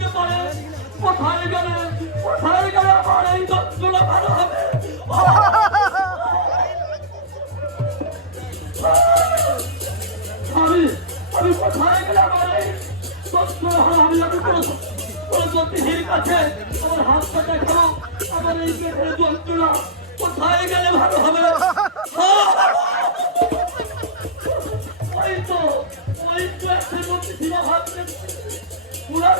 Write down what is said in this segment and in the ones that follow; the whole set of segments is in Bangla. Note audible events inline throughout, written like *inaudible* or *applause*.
থাকতে পারে কোথায় গেলে কোথায় গেলে আমার এই যন্ত্রণা ভালো হবে? আমি আমি কোথায় গেলে আমার এই যন্ত্রণা ভালো হবে? আমি কোনো কাছে আমার হাতটা দেখাও আমার এই পেটের কোথায় গেলে ভালো হবে?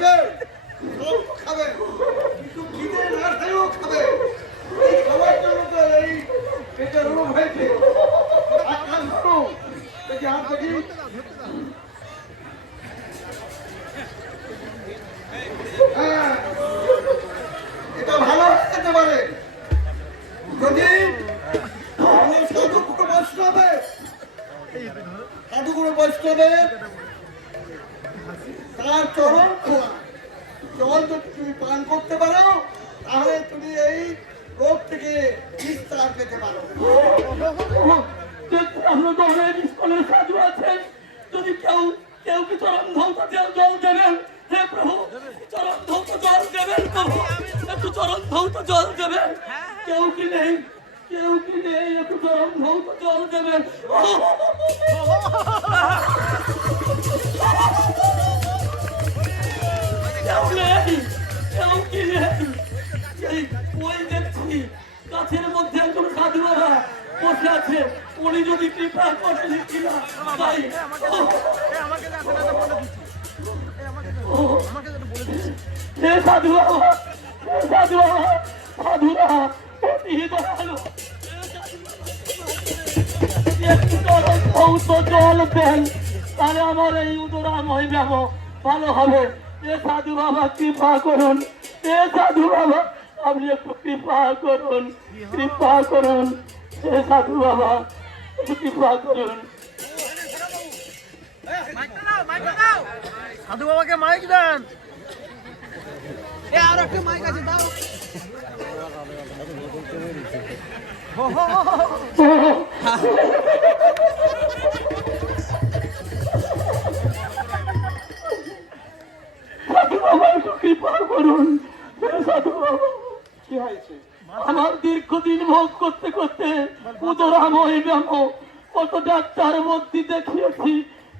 পাবে খাবে কিন্তু খিদে না খেয়েও খাবে। এই খাবার জন্য তো এই পেটের রোগ হয়েছে। কাজ করো দেখি আর দেখি। হ্যাঁ, এটা ভালো হতে পারে। যদি ভালো সাধুগুলো বৈষ্ণবে সাধুগুলো বৈষ্ণবে তার চরণ খোলা জল যদি তুমি পান করতে পারো? তাহলে তুমি এই রোগ থেকে নিস্তার পেতে পারো। আমরা তো স্কুলের সাধু আছেন যদি কেউ কেউ কি চরম ধ্বংস জল দেবেন? হে প্রভু ধ্বংস জল দেবেন প্রভু। একটু চরম ধ্বংস জল দেবেন। কেউ কি নেই? কেউ কি নেই? একটু চরম ধ্বংস জল দেবেন। কেউ নেই কেউ কি নেই এই ওই দেখছি গাছের মধ্যে একজন সাধু বাবা বসে আছে উনি যদি কৃপা করে কিনা তাই হে সাধু বাবা হে সাধু বাবা সাধুরা অতি জল দেন তাহলে আমার এই উদরাময় ব্যাম ভালো হবে। এ সাধু বাবা কৃপা করুন। এ সাধু বাবা আপনি একটু কৃপা করুন কৃপা করুন। হে সাধু বাবা একটু কৃপা করুন। সাধু বাবাকে মাইক দেন। সাধু *laughs* কি হয়েছে। আমার দীর্ঘদিন ভোগ করতে করতে কত ডাক্তার মধ্যে দেখিয়েছি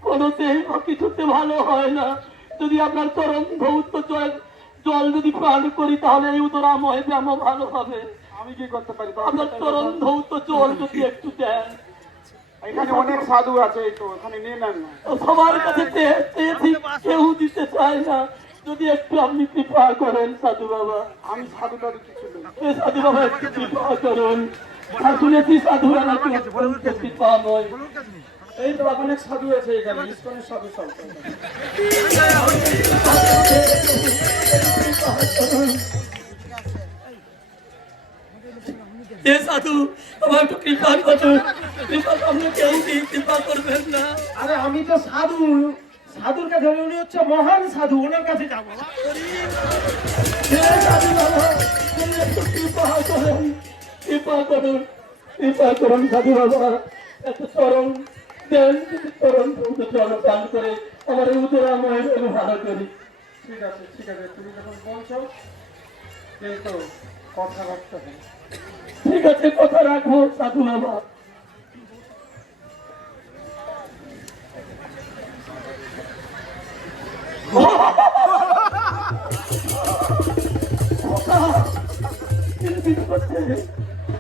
কোনোতেই কিছুতে ভালো হয় না। যদি আপনার চরম ধৌত জল জল যদি পান করি তাহলে এই উদরাময় ব্যাম ভালো হবে। আমি কি করতে পারি? আপনার চরম ধৌত জল যদি একটু দেন। এখানে অনেক সাধু আছে এই তো এখানে নিয়ে নেন সবার কাছে চেয়েছি কেউ দিতে চায় না। যদি একটু আপনি কৃপা করেন সাধু বাবা। আমি সাধু টাধু কিছু সাধু বাবা একটু কৃপা করুন। আর শুনেছি সাধুরা নাকি অত্যন্ত কৃপাময়। এই তো অনেক সাধু আছে এখানে ইস্কনের সাধু সব। এ সাধু আমার একটু কৃপা করুন। কৃপা আপনি কেউ কৃপা করবেন না। আরে আমি তো সাধু। সাধুর কাছে উনি হচ্ছে মহান সাধু ওনার কাছে যাব। হে সাধু বাবা তুমি একটু কৃপা করুন কৃপা করুন কৃপা করুন সাধু বাবা। এত চরণ দেন চরণ চরণ দান করে আমার এই উদরাময় ভালো করি। ঠিক আছে ঠিক আছে তুমি যখন বলছো কিন্তু কথা রাখতে হবে ঠিক আছে কথা রাখব সাধু বাবা।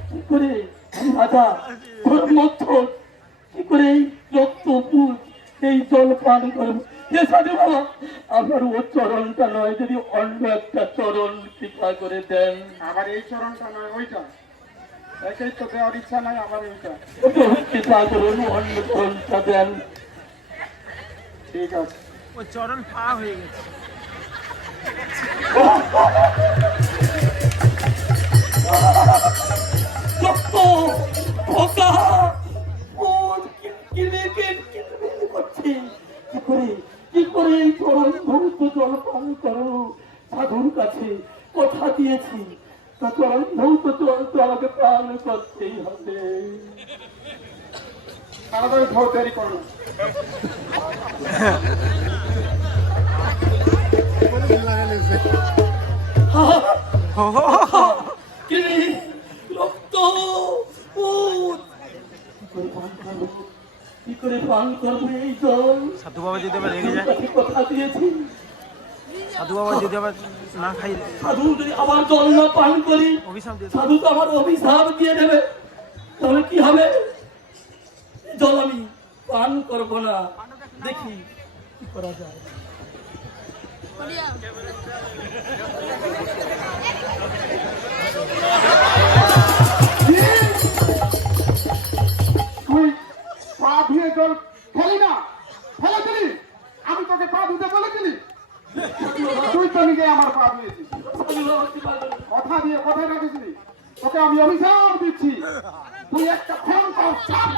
কি করে মধ্য কি করে রক্ত পুষ এই জল পান করব যে সাধু বাবা আপনার ও চরণটা নয় যদি অন্য একটা চরণ কৃপা করে দেন আমার এই চরণটা নয় ওইটা। একেই তো দেওয়ার ইচ্ছা নাই আমার ওইটা কৃপা করুন অন্য চরণটা দেন। ঠিক আছে। ওই চরণ পা হয়ে গেছে। কি করে এই চরণ ধৌত জল পান করো? সাধুর কাছে কথা দিয়েছি। তা চরণ ধৌত জল তো আমাকে পান করতেই হবে। তাড়াতাড়ি খাও দেরি করো রক্ত কি করে পান করব এই জল সাধু বাবা যদি আবার রেগে যায়। কথা দিয়েছি সাধু বাবা যদি আবার না খাই সাধু যদি আবার জল না পান করি সাধু তো আমার অভিশাপ দিয়ে দেবে। তাহলে কি হবে? জল আমি পান করব না। দেখি কি করা যায়। তুই ধুয়ে জল ফেলি না আমি তোকে পা ধুতে বলেছিলি তুই তো আমার পা ধুয়েছিস। কথা দিয়ে কথাই রাখিসনি তোকে আমি অভিশাপ দিচ্ছি তুই একটা ফোন কর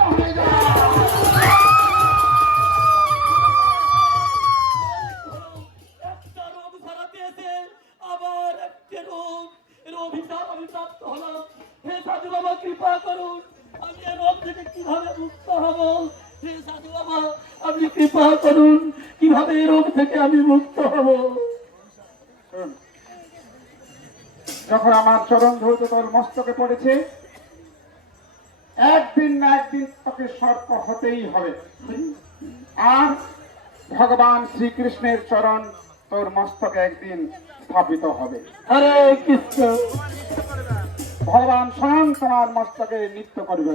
হয়ে যা হব হে সাধু বাবা আপনি কৃপা করুন। কীভাবে এই রোগ থেকে আমি মুক্ত হব? যখন আমার চরণ ধৌত তোর মস্তকে পড়েছে একদিন না একদিন তোকে সর্প হতেই হবে। আর ভগবান শ্রীকৃষ্ণের চরণ তোর মস্তকে একদিন স্থাপিত হবে। হরে কৃষ্ণ। ভগবান স্বয়ং তোমার মস্তকে নৃত্য করবে।